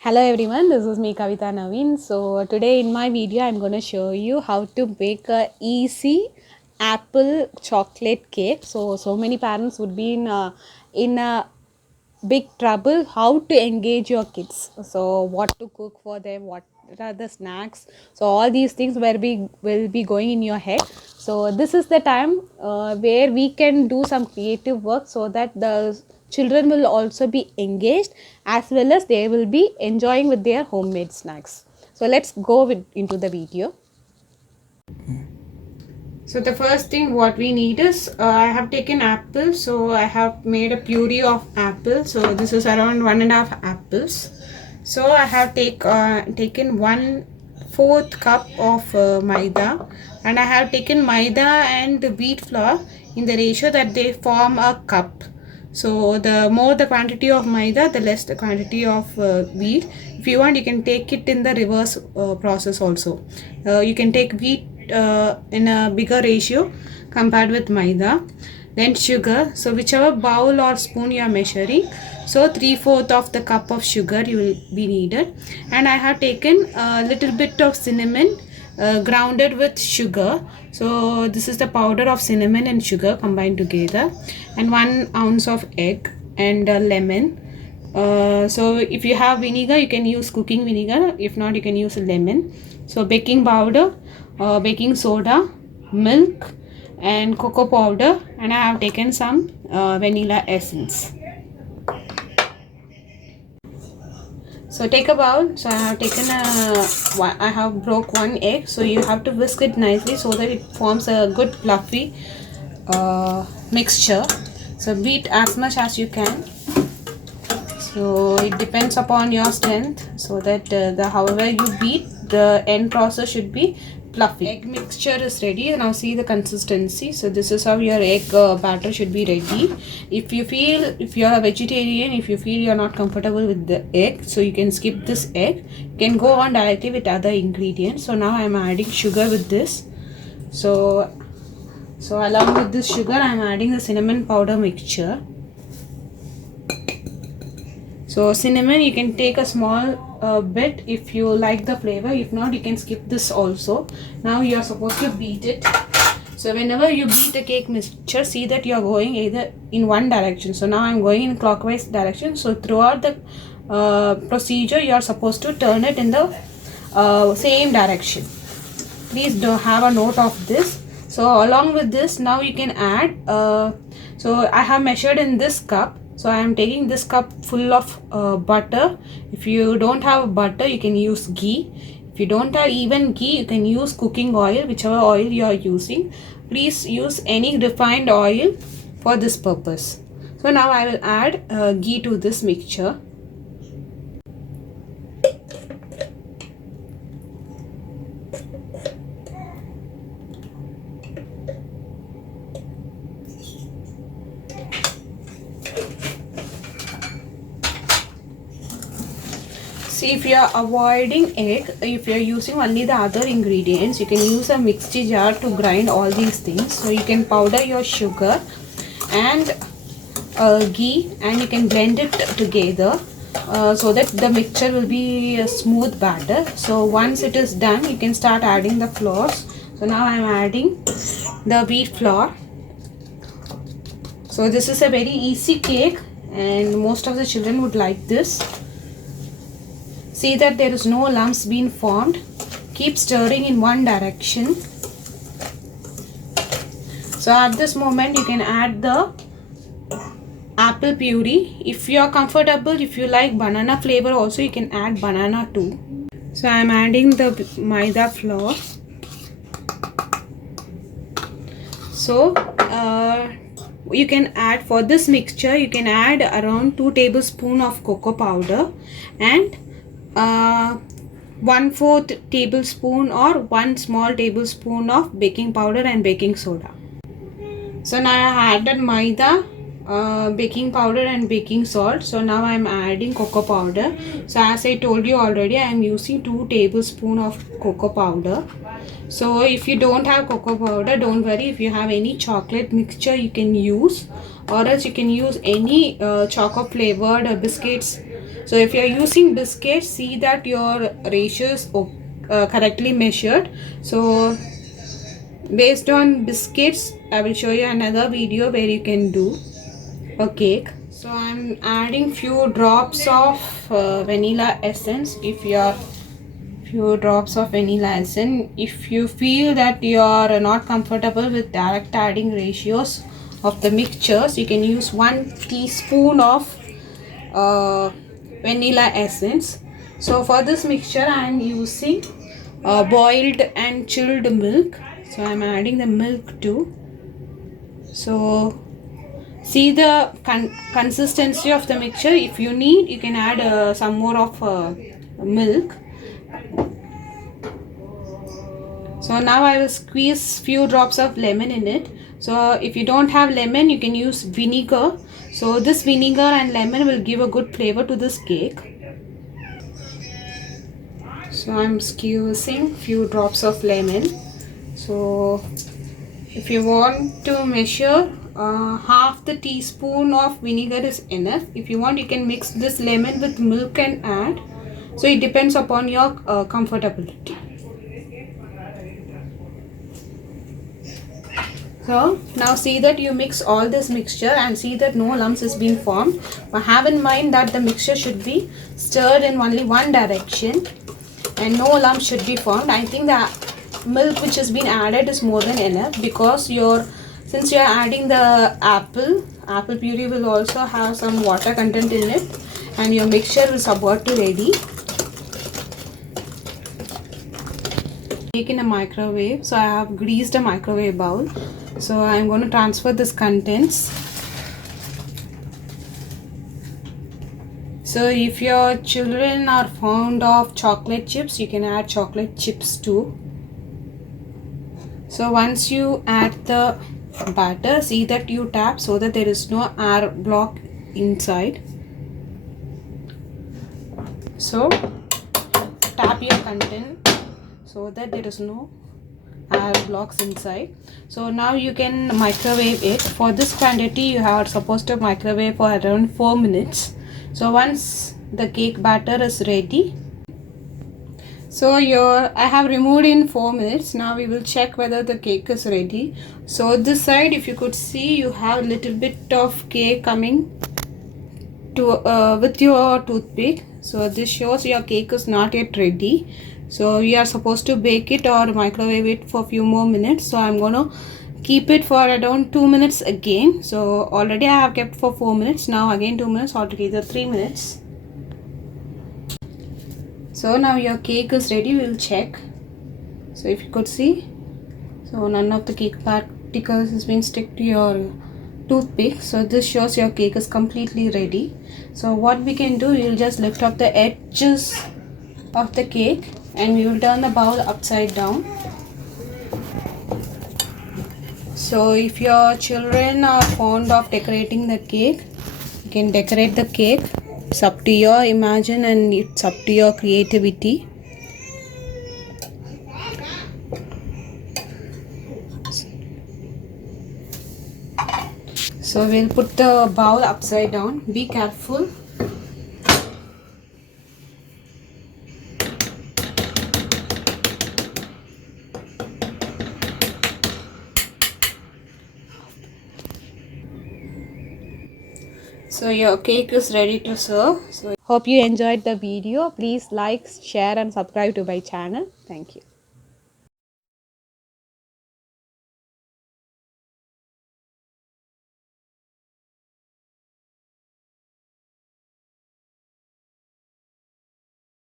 Hello everyone, this is me Kavita Naveen. So today in my video I'm going to show you how to bake a easy apple chocolate cake. So many parents would be in a big trouble how to engage your kids. So what to cook for them, what are the snacks. So all these things will be going in your head. So this is the time where we can do some creative work so that the children will also be engaged as well as they will be enjoying with their homemade snacks. So let's go into the video. So the first thing what we need is I have taken apple. So I have made a puree of apple. So this is around 1.5 apples. So I have taken 1/4 cup of maida, and I have taken maida and the wheat flour in the ratio that they form a cup. So the more the quantity of maida, the less the quantity of wheat. If you want, you can take it in the reverse process also. You can take wheat in a bigger ratio compared with maida. Then sugar. So whichever bowl or spoon you are measuring, so 3/4 of the cup of sugar you will be needed. And I have taken a little bit of cinnamon grounded with sugar. So this is the powder of cinnamon and sugar combined together, and 1 ounce of egg and a lemon. So if you have vinegar, you can use cooking vinegar. If not, you can use a lemon. So baking powder, baking soda, milk, and cocoa powder, and I have taken some vanilla essence. So take a bowl. So I have taken I have broke one egg. So you have to whisk it nicely so that it forms a good fluffy mixture. So beat as much as you can. So it depends upon your strength, so that the however you beat, the end process should be fluffy. Egg mixture is ready. Now see the consistency. So this is how your egg batter should be ready. If you are a vegetarian, if you feel you are not comfortable with the egg, so you can skip this egg. You can go on directly with other ingredients. So now I am adding sugar with this. So along with this sugar, I am adding the cinnamon powder mixture. So cinnamon, you can take a small bit if you like the flavor. If not, you can skip this also. Now you are supposed to beat it. So whenever you beat the cake mixture, see that you are going either in one direction. So now I am going in clockwise direction. So throughout the procedure, you are supposed to turn it in the same direction. Please do have a note of this. So along with this, now you can add. So I have measured in this cup. So I am taking this cup full of butter. If you don't have butter, you can use ghee. If you don't have even ghee, you can use cooking oil, whichever oil you are using. Please use any refined oil for this purpose. So now I will add ghee to this mixture. See, if you are avoiding egg, if you are using only the other ingredients, you can use a mixie jar to grind all these things. So you can powder your sugar and ghee, and you can blend it together so that the mixture will be a smooth batter. So once it is done, you can start adding the flours. So now I am adding the wheat flour. So this is a very easy cake, and most of the children would like this. See that there is no lumps being formed. Keep stirring in one direction. So at this moment, you can add the apple puree. If you are comfortable, if you like banana flavor also, you can add banana too. So I am adding the maida flour. So you can add, for this mixture, you can add around 2 tablespoons of cocoa powder and 1/4 tablespoon or 1 small tablespoon of baking powder and baking soda. So now I have added maida, baking powder and baking salt. So now I am adding cocoa powder. So as I told you already, I am using 2 tablespoons of cocoa powder. So if you don't have cocoa powder, don't worry. If you have any chocolate mixture, you can use, or else you can use any chocolate flavored biscuits So if you are using biscuits, see that your ratio is correctly measured. So based on biscuits, I will show you another video where you can do a cake. So I'm adding few drops of vanilla essence. If you are few drops of vanilla essence, if you feel that you are not comfortable with direct adding ratios of the mixtures, you can use 1 teaspoon of vanilla essence. So for this mixture I am using boiled and chilled milk. So I am adding the milk too. So see the consistency of the mixture. If you need, you can add some more of milk. So now I will squeeze few drops of lemon in it. So if you don't have lemon, you can use vinegar. So this vinegar and lemon will give a good flavor to this cake. So I'm squeezing few drops of lemon. So if you want to measure, half the teaspoon of vinegar is enough. If you want, you can mix this lemon with milk and add. So it depends upon your comfortability. So now see that you mix all this mixture and see that no lumps is being formed. But have in mind that the mixture should be stirred in only one direction and no lumps should be formed. I think the milk which has been added is more than enough, because since you are adding the apple puree will also have some water content in it, and your mixture is about to ready. Cake in a microwave. So I have greased a microwave bowl. So I am going to transfer this contents. So if your children are fond of chocolate chips, you can add chocolate chips too. So once you add the batter, see that you tap so that there is no air block inside. So tap your content so that there is no air blocks inside. So now you can microwave it. For this quantity you are supposed to microwave for around 4 minutes. So once the cake batter is ready, so I have removed in 4 minutes. Now we will check whether the cake is ready. So this side, if you could see, you have little bit of cake coming to with your toothpick. So this shows your cake is not yet ready. So you are supposed to bake it or microwave it for a few more minutes. So I'm gonna keep it for around 2 minutes again. So already I have kept for 4 minutes. Now again 2 minutes, altogether 3 minutes. So now your cake is ready. We will check. So if you could see, so none of the cake particles has been stick to your toothpick. So this shows your cake is completely ready. So what we can do, you'll just lift up the edges of the cake and we will turn the bowl upside down. So if your children are fond of decorating the cake, you can decorate the cake. It's up to your imagination and it's up to your creativity. So we'll put the bowl upside down. Be careful. So your cake is ready to serve. So hope you enjoyed the video. Please like, share and subscribe to my channel. Thank you.